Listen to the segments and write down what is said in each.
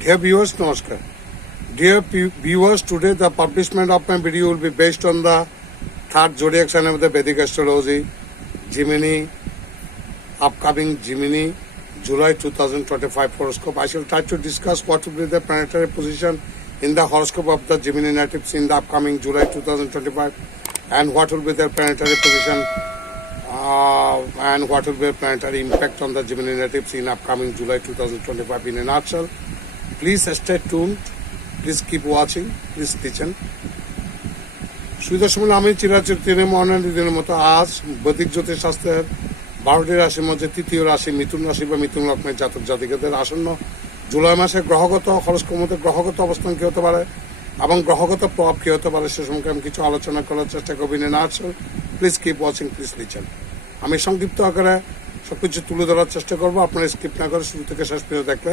Dear viewers, Namaskar. Dear viewers, today the publishment of my video will be based on the third zodiac sign of the Vedic astrology, Gemini, upcoming Gemini, July 2025 horoscope. I shall try to discuss what will be the planetary position in the horoscope of the Gemini natives in the upcoming July 2025 and what will be their planetary position and what will be the planetary impact on the Gemini natives in upcoming July 2025 in a nutshell. Please stay tuned. Please keep watching. Please listen. সুদর্শন আমি চিরাচরিত মহানন্দী দিনের মতো আজ বৈদিক জ্যোতিষ শাস্ত্রের 12টি রাশির মধ্যে তৃতীয় রাশি মিথুন রাশি বা মিথুন লগ্নের জাতক জাতিকাদের আসন্ন জুলাই মাসে গ্রহগত হরস্কোপ মধ্যে গ্রহগত অবস্থান কি হতে পারে এবং গ্রহগত প্রভাব কি হতে পারে সে সম্পর্কে আমি কিছু আলোচনা করার চেষ্টা করব in nutshell. Please keep watching, please listen. আমি সংক্ষিপ্ত আকারে সবকিছু তুলে ধরার চেষ্টা করবো। আপনারা স্কিপ না করে শুরু থেকে শেষ পর্যন্ত দেখলে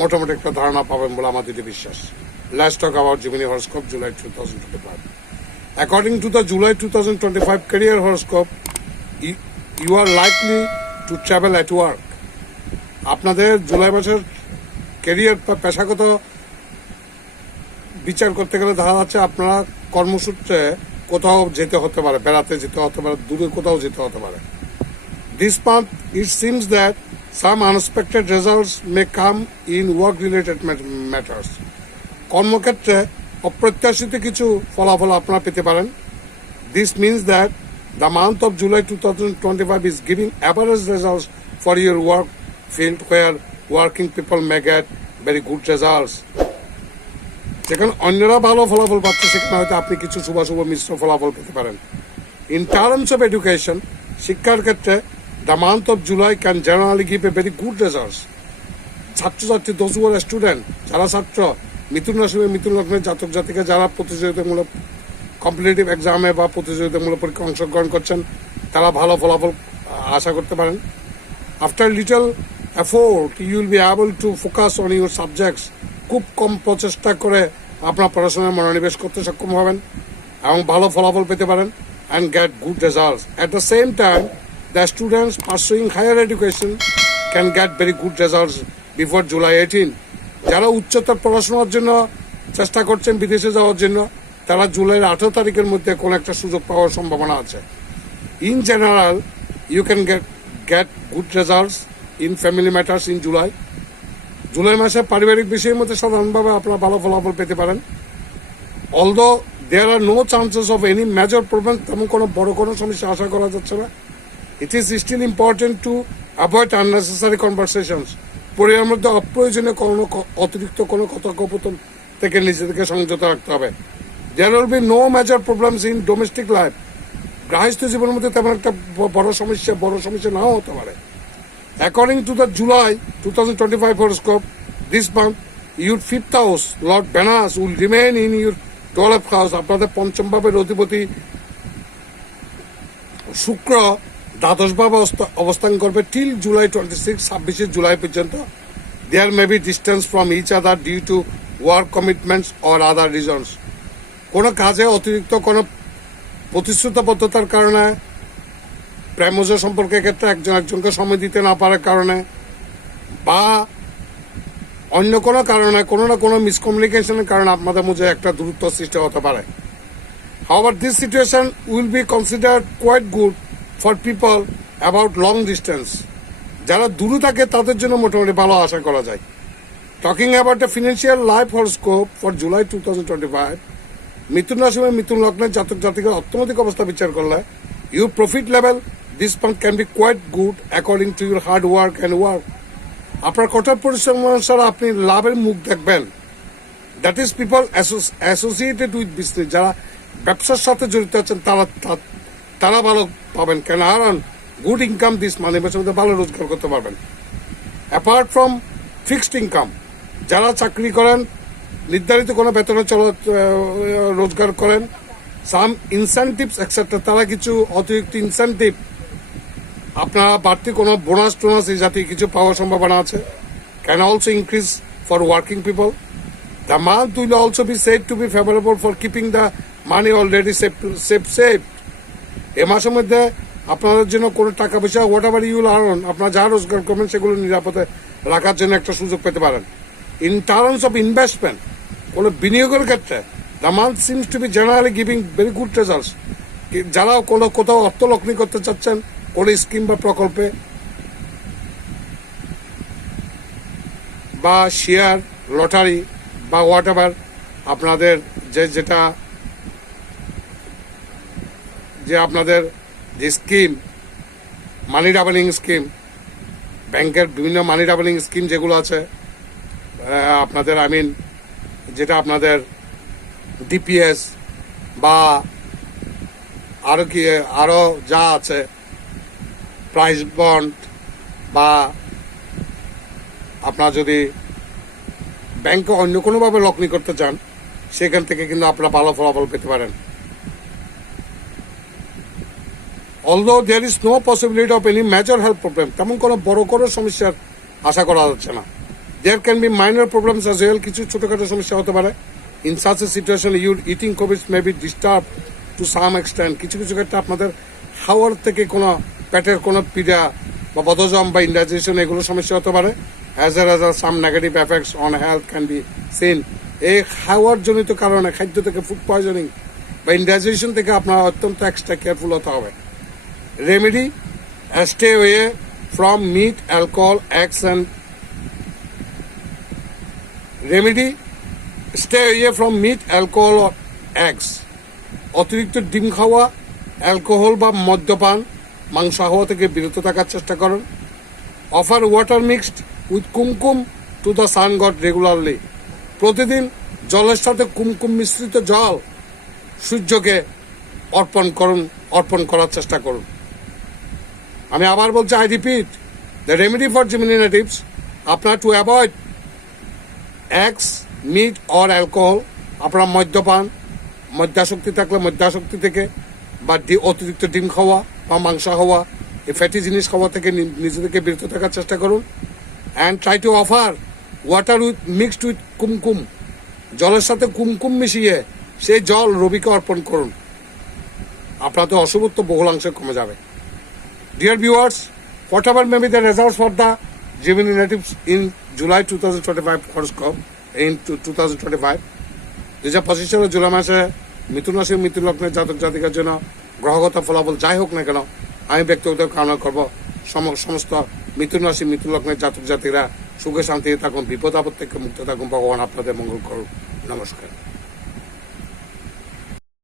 মোটামুটি একটা ধারণা পাবেন বলে আমার দৃঢ় বিশ্বাস। Let's talk about Gemini horoscope July 2025. According to the July 2025 career horoscope, you are likely to travel at work. আপনাদের জুলাই মাসের ক্যারিয়ার বা পেশাগত বিচার করতে গেলে দেখা যাচ্ছে আপনারা কর্মসূত্রে কোথাও যেতে হতে পারে, বেড়াতে যেতে হতে পারে, দূরে কোথাও যেতে হতে পারে। This month, it seems that some unexpected results may come in work-related matters. কর্মক্ষেত্রে অপ্রত্যাশিত কিছু ফলাফল আপনারা পেতে পারেন। This means that the month of July 2025 is giving average results for your work field where working people may get very good results. যেখানে অন্যরা ভালো ফলাফল পাচ্ছে সেখানে হয়তো আপনি কিছু শুভাশুভ মিশ্র ফলাফল পেতে পারেন। In terms of education, শিক্ষার ক্ষেত্রে the month of July can generally give a very good results. ছাত্রছাত্রী those who are student, যারা ছাত্র মিথুন রাশি মিথুন লগ্নের জাতক জাতিকা যারা প্রতিযোগিতামূলক কম্পিটিটিভ এক্সামে বা প্রতিযোগিতামূলক পরীক্ষায় অংশগ্রহণ করছেন তারা ভালো ফলাফল আশা করতে পারেন। After little effort you will be able to focus on your subjects. খুব কম প্রচেষ্টা করে আপনার পড়াশোনায় মনোনিবেশ করতে সক্ষম হবেন এবং ভালো ফলাফল পেতে পারেন and get good results. At the same time the students pursuing higher education can get very good results before July 18। যারা উচ্চতর পড়াশোনার জন্য চেষ্টা করছেন বিদেশে যাওয়ার জন্য তারা জুলাইয়ের 18 তারিখের মধ্যে কোনো একটা সুযোগ পাওয়ার সম্ভাবনা আছে। In general you can get good results in family matters in July. July মাসে পারিবারিক বিষয়ের মধ্যে সাধারণভাবে আপনারা ভালো ফলাফল পেতে পারেন। Although there are no chances of any major problem, তেমন কোনো বড় কোনো সমস্যা আশা করা যাচ্ছে না। It is still important to avoid unnecessary conversations. পরিবারের মধ্যে অপ্রয়োজনীয় কোনো অতিরিক্ত কোনো কথোপকথন থেকে নিজেদেরকে সংযত রাখতে হবে। There will be no major problems in domestic life. গৃহস্থ জীবনের মধ্যে তেমন একটা বড় সমস্যা নাও হতে পারে। According to the July 2025 horoscope, this month your 5th house, Lord Venus, will remain in your 12th house. আপনাদের পঞ্চম ভাবের অধিপতি শুক্র দ্বাদশ ভাবে অবস্থান করবে টিল জুলাই 26, 26 জুলাই পর্যন্ত। There may be distance from each other due to work commitments or other reasons. কোনো কাজে অতিরিক্ত কোনো প্রতিশ্রুতিবদ্ধতার কারণে, প্রেমজ সম্পর্কের ক্ষেত্রে একজন একজনকে সময় দিতে না পারার কারণে বা অন্য কোনো কারণে কোনো না কোনো মিসকমিউনিকেশনের কারণে আপনাদের মধ্যে একটা দূরত্ব সৃষ্টি হতে পারে। However, this situation will be considered quite good for people about long distance. যারা দূরে থাকে তাদের জন্য মোটামুটি ভালো আশা করা যায়। Talking about the financial life horoscope for July 2025, মিথুন রাশি মিথুন লগ্নের জাতক জাতিকার অর্থনৈতিক অবস্থা বিচার করলে your profit level this month can be quite good according to your hard work and work. আপনার কঠোর পরিশ্রম অনুসারে আপনি লাভের মুখ দেখবেন। That is people associated with business, যারা ব্যবসার সাথে জড়িত আছেন তারা ভালো পাবেন। Can earn good income this money মাসের মধ্যে ভালো রোজগার করতে পারবেন। অ্যাপার্ট ফ্রম ফিক্সড ইনকাম, যারা চাকরি করেন নির্ধারিত কোনো বেতনে রোজগার করেন, সাম ইনসেন্টিভস এক্সেট্রা, তারা কিছু অতিরিক্ত ইনসেন্টিভ আপনারা বাড়তি কোনো বোনাস টোনাস এই জাতীয় কিছু পাওয়ার সম্ভাবনা আছে। Can also increase for working people. The month will also be said to be favourable for keeping the money already save. এ মাসের মধ্যে আপনাদের জন্য কোনো টাকা পয়সা হোয়াট এভার ইউ আর্ন, আপনারা যা রোজগার করবেন সেগুলো নিরাপদে রাখার জন্য একটা সুযোগ পেতে পারেন। in terms of investment, কোনো বিনিয়োগের ক্ষেত্রে the month seems to be generally giving very good results. যারা কোথাও অর্থ লগ্নি করতে চাচ্ছেন কোনো স্কিম বা প্রকল্পে বা শেয়ার লটারি বা হোয়াট এভার আপনাদের আপনাদের যে স্কিম মানি ডাবলিং স্কিম, ব্যাংকের বিভিন্ন মানি ডাবলিং স্কিম যেগুলো আছে আপনাদের যেটা আপনাদের ডিপিএস বা আরো যা আছে প্রাইস বন্ড, বা আপনার যদি ব্যাংকে অন্য কোনোভাবে লগ্নি করতে চান সেখান থেকে কিন্তু আপনারা ভালো ফলাফল পেতে পারেন। Although there is no possibility of any major health problem, তেমন কোনো বড় কোনো সমস্যার আশা করা যাচ্ছে না। There can be minor problems as well, কিছু ছোটখাটো সমস্যা হতে পারে। In such a situation, your eating habits may be disturbed to some extent. কিছু ক্ষেত্রে আপনাদের খাওয়ার থেকে কোনো পেটের কোনো পীড়া বা বদহজম বা ইন্ডাইজেশন এগুলো সমস্যা হতে পারে। As a result, some negative effects on health can be seen. এই খাওয়ার জনিত কারণে খাদ্য থেকে ফুড পয়জনিং বা ইন্ডাইজেশন থেকে আপনার অত্যন্ত এক্সট্রা কেয়ারফুল হতে হবে। Remedy: stay away from meat, alcohol, eggs and অতিরিক্ত ডিম খাওয়া, অ্যালকোহল বা মদ্যপান, মাংস খাওয়া থেকে বিরত থাকার চেষ্টা করুন। Offer water mixed with Kumkum to the sun god regularly, প্রতিদিন জলের সাথে কুমকুম মিশ্রিত জল সূর্যকে অর্পণ করার চেষ্টা করুন। আমি আবার বলছি, I repeat, the remedy for Gemini natives আপনার to avoid eggs, meat or alcohol, আপনার মদ্যাসক্তি থাকলে মদ্যাসক্তি থেকে বা অতিরিক্ত ডিম খাওয়া বা মাংস খাওয়া, এই ফ্যাটি জিনিস খাওয়া থেকে নিজেদেরকে বিরত থাকার চেষ্টা করুন। And try to offer water mixed with kumkum, জলের সাথে কুমকুম মিশিয়ে সেই জল রবিকে অর্পণ করুন। আপনার তো অশুভত্ব বহুলাংশে কমে যাবে। Dear viewers, whatever may be the results for the Gemini natives in July 2025 horoscope in 2025, 2025 সালের জুলাই মাসে মিথুন রাশি মিথুন লগ্নের জাতক জাতিকার জন্য গ্রহগত ফলাফল যাই হোক না কেন, আমি ব্যক্তিগত কামনা করব সমস্ত মিথুন রাশি মিথুন লগ্নের জাতক জাতিরা সুখে শান্তিতে থাকুন, বিপদ আপদ থেকে মুক্ত থাকুন, ভগবান আপনাদের মঙ্গল করুন। নমস্কার।